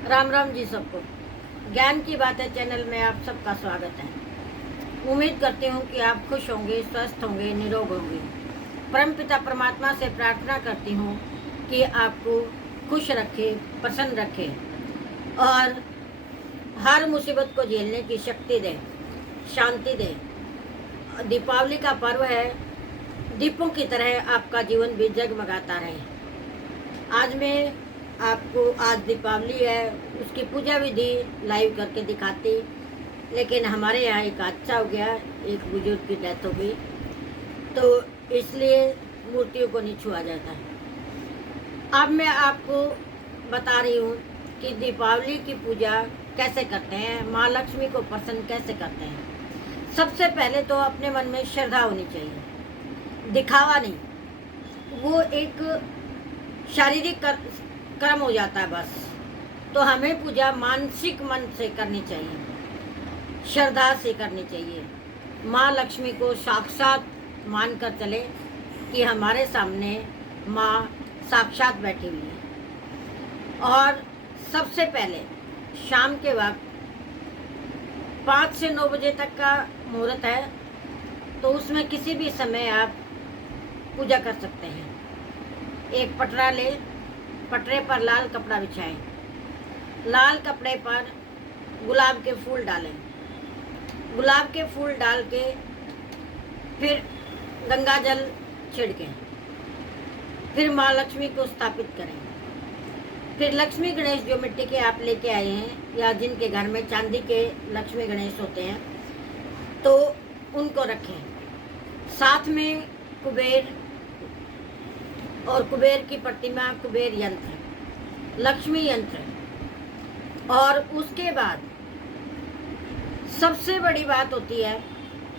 राम राम जी सबको। ज्ञान की बातें चैनल में आप सबका स्वागत है। उम्मीद करती हूँ कि आप खुश होंगे, स्वस्थ होंगे, निरोग होंगे। परमपिता परमात्मा से प्रार्थना करती हूँ कि आपको खुश रखे, प्रसन्न रखे और हर मुसीबत को झेलने की शक्ति दे, शांति दे। दीपावली का पर्व है, दीपों की तरह आपका जीवन भी जगमगाता रहे। आज मैं आपको, आज दीपावली है, उसकी पूजा विधि लाइव करके दिखाती, लेकिन हमारे यहाँ एक हादसा हो गया, एक बुजुर्ग की डेथ हो गई, तो इसलिए मूर्तियों को नहीं छुआ जाता है। अब मैं आपको बता रही हूँ कि दीपावली की पूजा कैसे करते हैं, माँ लक्ष्मी को प्रसन्न कैसे करते हैं। सबसे पहले तो अपने मन में श्रद्धा होनी चाहिए, दिखावा नहीं। वो एक शारीरिक कर्म हो जाता है बस। तो हमें पूजा मानसिक मन से करनी चाहिए, श्रद्धा से करनी चाहिए। माँ लक्ष्मी को साक्षात मानकर चले कि हमारे सामने माँ साक्षात बैठी हुई है। और सबसे पहले शाम के वक्त 5 से 9 बजे तक का मुहूर्त है, तो उसमें किसी भी समय आप पूजा कर सकते हैं। एक पटरा ले, पटरे पर लाल कपड़ा बिछाएं, लाल कपड़े पर गुलाब के फूल डालें, गुलाब के फूल डाल के फिर गंगा जल छिड़कें, फिर माँ लक्ष्मी को स्थापित करें। फिर लक्ष्मी गणेश जो मिट्टी के आप लेके आए हैं या जिनके घर में चांदी के लक्ष्मी गणेश होते हैं, तो उनको रखें। साथ में कुबेर और कुबेर की प्रतिमा, कुबेर यंत्र, लक्ष्मी यंत्र। और उसके बाद सबसे बड़ी बात होती है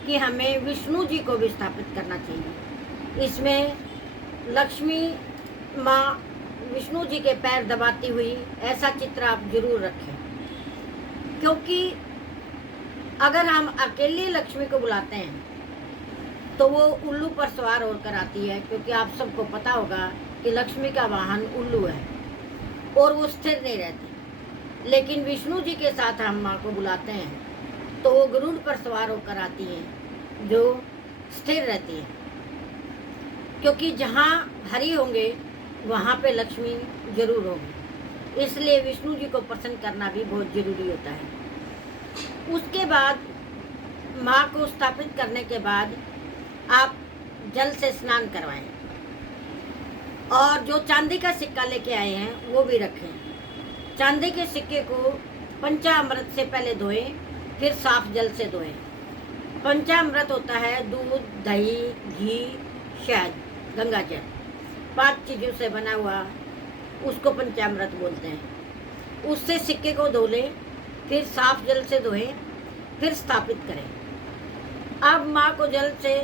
कि हमें विष्णु जी को भी स्थापित करना चाहिए। इसमें लक्ष्मी माँ विष्णु जी के पैर दबाती हुई ऐसा चित्र आप जरूर रखें, क्योंकि अगर हम अकेले लक्ष्मी को बुलाते हैं तो वो उल्लू पर सवार होकर आती है, क्योंकि आप सबको पता होगा कि लक्ष्मी का वाहन उल्लू है और वो स्थिर नहीं रहती। लेकिन विष्णु जी के साथ हम माँ को बुलाते हैं तो वो गरुड़ पर सवार होकर आती हैं, जो स्थिर रहती है। क्योंकि जहाँ हरि होंगे वहाँ पे लक्ष्मी जरूर होगी, इसलिए विष्णु जी को प्रसन्न करना भी बहुत जरूरी होता है। उसके बाद माँ को स्थापित करने के बाद आप जल से स्नान करवाएं और जो चांदी का सिक्का लेके आए हैं वो भी रखें। चांदी के सिक्के को पंचामृत से पहले धोएं, फिर साफ जल से धोएं। पंचामृत होता है दूध, दही, घी, शहद, गंगा जल, 5 चीज़ों से बना हुआ, उसको पंचामृत बोलते हैं। उससे सिक्के को धो लें, फिर साफ जल से धोएं, फिर स्थापित करें। अब माँ को जल से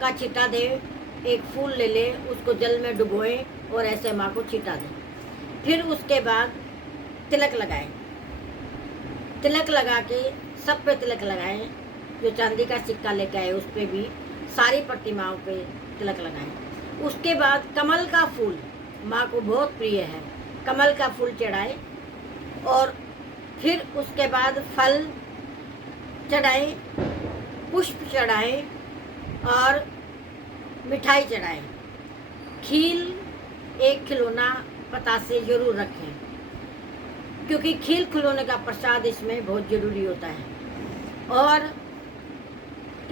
का छिटा दें, एक फूल ले लें, उसको जल में डुबोएं और ऐसे माँ को छिटा दें। फिर उसके बाद तिलक लगाएं, तिलक लगा के सब पे तिलक लगाएं। जो चांदी का सिक्का लेके आए उस पे भी, सारी प्रतिमाओं पे तिलक लगाएं। उसके बाद कमल का फूल माँ को बहुत प्रिय है, कमल का फूल चढ़ाएं और फिर उसके बाद फल चढ़ाएं, पुष्प चढ़ाएं और मिठाई चढ़ाएं। खील एक खिलौना पतासे जरूर रखें, क्योंकि खील खिलौने का प्रसाद इसमें बहुत जरूरी होता है। और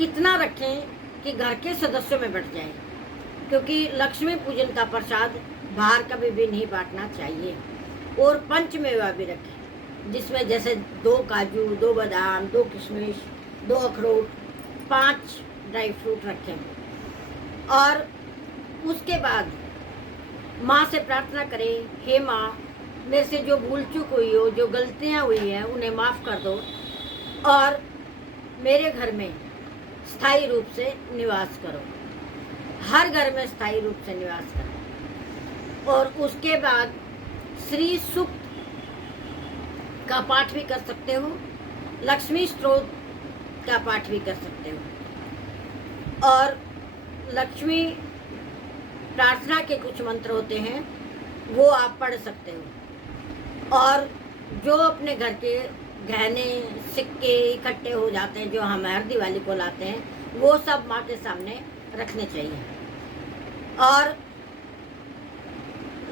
इतना रखें कि घर के सदस्यों में बंट जाए, क्योंकि लक्ष्मी पूजन का प्रसाद बाहर कभी भी नहीं बांटना चाहिए। और पंचमेवा भी रखें, जिसमें जैसे 2 काजू, 2 बादाम, 2 किशमिश, 2 अखरोट, 5 ड्राई फ्रूट रखें। और उसके बाद माँ से प्रार्थना करें, हे माँ, मेरे से जो भूल चूक हुई हो, जो गलतियाँ हुई हैं, उन्हें माफ़ कर दो और मेरे घर में स्थायी रूप से निवास करो। हर घर में स्थायी रूप से निवास करो। और उसके बाद श्री सूक्त का पाठ भी कर सकते हो, लक्ष्मी स्तोत्र का पाठ भी कर सकते हो। और लक्ष्मी प्रार्थना के कुछ मंत्र होते हैं, वो आप पढ़ सकते हो। और जो अपने घर के गहने सिक्के इकट्ठे हो जाते हैं, जो हम हर दिवाली को लाते हैं, वो सब माँ के सामने रखने चाहिए। और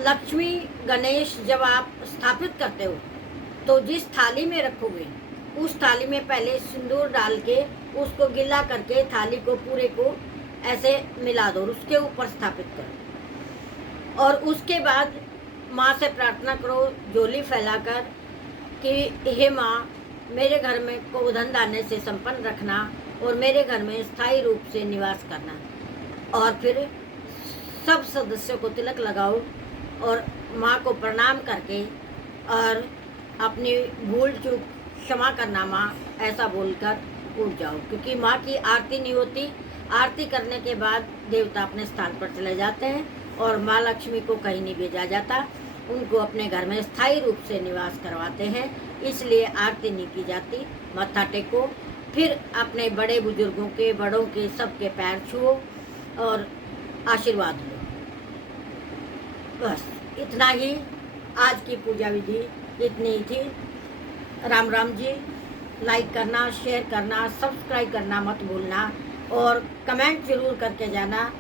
लक्ष्मी गणेश जब आप स्थापित करते हो तो जिस थाली में रखोगे उस थाली में पहले सिंदूर डाल के उसको गिला करके थाली को पूरे को ऐसे मिला दो और उसके ऊपर स्थापित करो। और उसके बाद माँ से प्रार्थना करो झोली फैलाकर कि हे माँ, मेरे घर में को धन धान्य से संपन्न रखना और मेरे घर में स्थायी रूप से निवास करना। और फिर सब सदस्यों को तिलक लगाओ और माँ को प्रणाम करके और अपनी भूल चूक क्षमा करना माँ, ऐसा बोलकर उठ जाओ। क्योंकि माँ की आरती नहीं होती, आरती करने के बाद देवता अपने स्थान पर चले जाते हैं और माँ लक्ष्मी को कहीं नहीं भेजा जाता, उनको अपने घर में स्थायी रूप से निवास करवाते हैं। इसलिए आरती नहीं की जाती। मत्था टेको, फिर अपने बड़े बुजुर्गों के, बड़ों के, सबके पैर छुओ और आशीर्वाद लो। बस इतना ही आज की पूजा विधि इतनी ही थी। राम राम जी। लाइक करना, शेयर करना, सब्सक्राइब करना मत भूलना और कमेंट जरूर करके जाना